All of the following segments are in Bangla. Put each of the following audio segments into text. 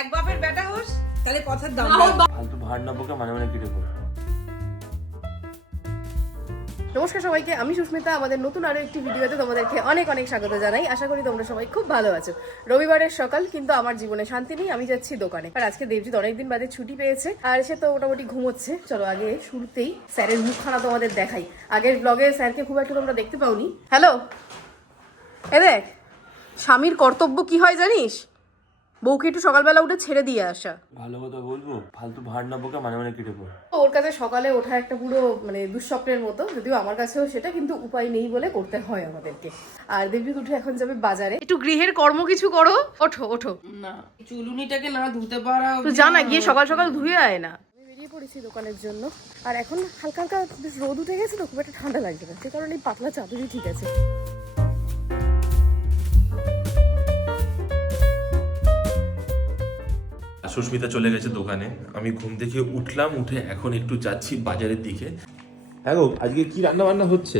এক বাপের বেটা হোস তাহলে কথার দাম ফালতু ভাড় না বকে মানে মানে কেটে পড়ে। নমস্কার সবাইকে, আমি সুস্মিতা। আমাদের নতুন আরো একটি ভিডিওতে তোমাদেরকে অনেক অনেক স্বাগত জানাই। আশা করি তোমরা সবাই খুব ভালো আছো। রবিবারের সকাল, কিন্তু আমার জীবনে শান্তি নেই। আমি যাচ্ছি দোকানে। আর আজকে দেবজিৎ অনেকদিন বাদে ছুটি পেয়েছে, আর সে তো মোটামুটি ঘুমোচ্ছে। চলো আগে শুরুতেই স্যারের মুখখানা তোমাদের দেখাই। আগের ব্লগে স্যারকে খুব একটা তোমরা দেখতে পাওনি। হ্যালো, এ দেখ, স্বামীর কর্তব্য কি হয় জানিস? বউকে একটু সকালবেলা উঠে ছেড়ে দিয়ে আসা। ভালো কথা বলবো, ফালতু ভাড় না বকে মানে মানে কেটে পড়ে। ওর কাছে সকালে ওঠা একটা পুরো দুঃস্বপ্নের মতো, যদিও আমার কাছেও সেটা, কিন্তু উপায় নেই বলে করতে হয় আমাদেরকে। আর দেবজিৎ উঠে এখন যাবে বাজারে। একটু গৃহের কর্ম কিছু করো। ওঠো ওঠো। না, চুলুনিটাকে না ধুতে পারা তো জানা গিয়ে সকাল সকাল ধুয়ে আয় না। আমি বেরিয়ে পড়েছি দোকানের জন্য। আর এখন হালকা হালকা বেশ রোদ উঠে গেছে, তো খুব একটা ঠান্ডা লাগছে না, সে কারণে এই পাতলা চাদরই ঠিক আছে। সুস্মিতা চলে গেছে দোকানে, আমি ঘুম থেকে উঠলাম, উঠে এখন একটু যাচ্ছি বাজারের দিকে। হ্যাঁ গো, আজকে কি রান্না বান্না হচ্ছে?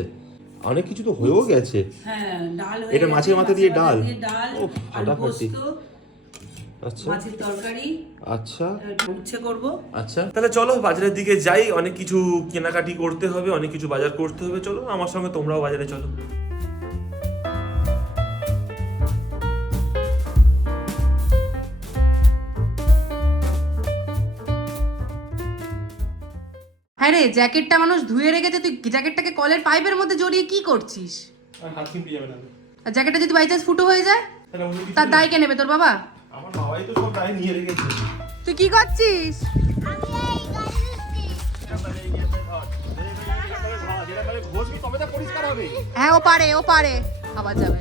অনেক কিছু তো হয়েও গেছে। হ্যাঁ, ডাল হয়ে এটা গেছে, মাছের মাথা দিয়ে ডাল। ডাল, ও আলু ফাটাফাটি। পোস্ত, আচ্ছা মাছের তরকারি, আচ্ছা উচ্ছে করব। আচ্ছা, তাহলে চলো বাজারের দিকে যাই। অনেক কিছু কেনাকাটি করতে হবে, অনেক কিছু বাজার করতে হবে। চলো আমার সঙ্গে তোমরাও বাজারে চলো। হ্যাঁ রে, জ্যাকেটটা মানুষ ধুয়ে রেখেছে, তুই জ্যাকেটটাকে কলের পাইপের মধ্যে জড়িয়ে কি করছিস? হাত কিনতে যাবে না, আর জ্যাকেটটা যদি বাই চান্স ফুটো হয়ে যায়, তাহলে অন্য কিছু তার দায় কে নেবে? তোর বাবা? আমার বাবাই তো সব দায় নিয়ে রেখেছে। তুই কি করছিস? হ্যাঁ, ও পারে, ও পারে। আবার যাবে।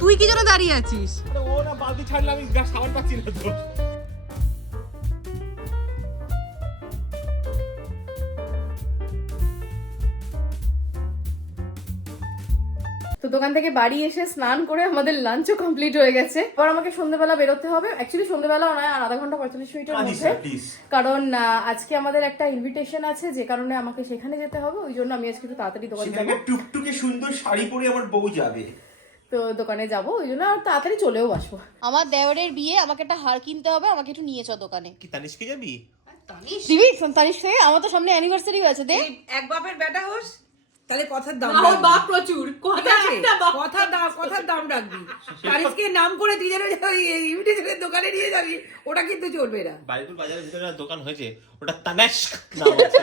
তুই কি জন্য দাঁড়িয়ে আছিস? ও না বালতি ছাড়লে আমি সাবান পাচ্ছি না তো। তো দোকান থেকে বাড়ি এসে স্নান করে আমাদের লাঞ্চও কমপ্লিট হয়ে গেছে। এবার আমাকে সন্ধ্যেবেলা বেরোতে হবে। অ্যাকচুয়ালি সন্ধ্যেবেলাও নয়, আর আধা ঘন্টা 45 মিনিটের মধ্যে। কারণ আজকে আমাদের একটা ইনভিটেশন আছে, যে কারণে আমাকে সেখানে যেতে হবে। ওই জন্য আমি আজকে একটু তাড়াতাড়ি দোকানে যাবো। টুকটুকে সুন্দর শাড়ি পরে আমার বউ যাবে। তো দোকানে যাবো, ওই জন্য আর তাড়াতাড়ি চলেও আসবো। আমার দেওরের বিয়ে, আমাকে একটা হার কিনতে হবে, আমাকে একটু নিয়ে চ দোকানে। কি তানিশকে যাবি? দিবি তানিশ থেকে? আমার তো সামনে অ্যানিভার্সারি আছে, দে। এক বাপের বেটা হোস তাহলে কথার দাম না, ওর বাপ প্রচুর। ঠিক আছে? কথার দাম রাখবি। তারিখকে নাম করে তুই যেন ইনভিটেশনের দোকানে নিয়ে যাবি, ওটা কিন্তু চলবে না। বাড়িপুর বাজারের ভিতরে একটা দোকান হয়েছে, ওটা তানিশক নাম আছে।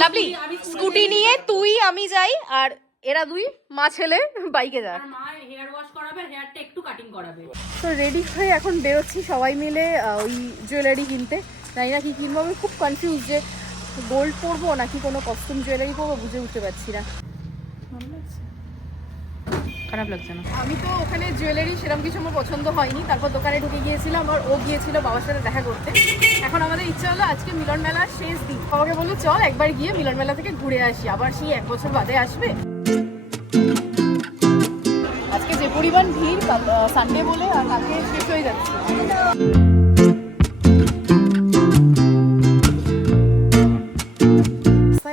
লাভলি, স্কুটি নিয়ে তুই আমি যাই, আর এরা দুই মা ছেলে বাইকে যায়। মা হেয়ার ওয়াশ করাবে, হেয়ারটা একটু কাটিং করাবে। তো রেডি হয়ে এখন বেরোচ্ছি সবাই মিলে ওই জুয়েলারি কিনতে। জানি না কি কিনবো, আমি খুব কনফিউজ যে গোল্ড পরবো নাকি কোনো কস্টিউম জুয়েলারি পরবো, বুঝে উঠতে পারছি না। খারাপ লাগছে না? আমি তো ওখানে জুয়েলারি সেরকম কিছু আমার পছন্দ হয়নি। তারপর দোকানে ঢুকে গিয়েছিলাম, আর ও গিয়েছিল বাবার সাথে দেখা করতে। এখন আমাদের ইচ্ছা হলো আজকে মিলন মেলার শেষ দিন, বাবাকে বললো চল একবার গিয়ে মিলন মেলা থেকে ঘুরে আসি। আবার সেই 1 বছর বাদে আসবে। আজকে যে পরিমাণ ভিড়, সানডে বলে, আর কালকে শেষ হয়ে যাচ্ছে।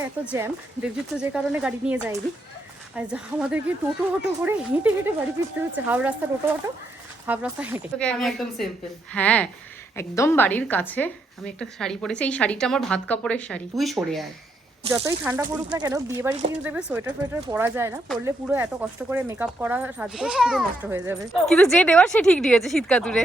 এত জ্যাম, দেবজিৎ তো যে কারণে গাড়ি নিয়ে যায়নি। আর আমাদেরকে টোটো অটো করে হেঁটে হেঁটে বাড়ি ফিরতে হচ্ছে। হাফ রাস্তা টোটো অটো, হাফ রাস্তা হেঁটে। আমি একদম সিম্পল। হ্যাঁ, একদম বাড়ির কাছে। আমি একটা শাড়ি পরেছি, এই শাড়িটা আমার ভাত কাপড়ের শাড়ি। তুই সরে আয়। যতই ঠান্ডা পড়ুক না কেন, বিয়ে বাড়িতে কিন্তু দেখবে সোয়েটার ফোয়েটার পরা যায় না। পরলে পুরো এত কষ্ট করে মেকআপ করা, সাজগোজ পুরো নষ্ট হয়ে যাবে। কিন্তু যে দেওয়ার সে ঠিক দিয়েছে শীতকাতুরে।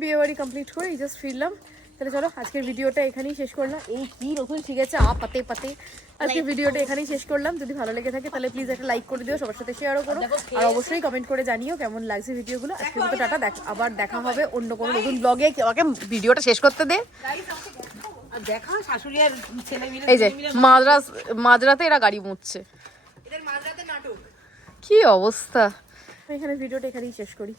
বিয়ে বাড়ি কমপ্লিট করে জাস্ট ফিরলাম। তাহলে চলো আজকের ভিডিওটা এখানেই শেষ করলাম। এই কি নতুন শিখেছে পাতে পাতে। আজকের ভিডিওটা এখানেই শেষ করলাম। যদি ভালো লেগে থাকে তাহলে প্লিজ একটা লাইক করে দিও, সবার সাথে শেয়ারও করো, আর অবশ্যই কমেন্ট করে জানিও কেমন লাগছে ভিডিওগুলো। আজকের মতো টাটা, আবার দেখা হবে অন্য কোনো নতুন ব্লগে। আমাকে ভিডিওটা শেষ করতে দে। দেখা শাশুড়ি আর ছেলে মিলে, এই যে মাঝরাতে এরা গাড়ি মুছছে। এদের মাঝরাতে নাটক। কি অবস্থা। এখানে ভিডিওটা এখানেই শেষ করি।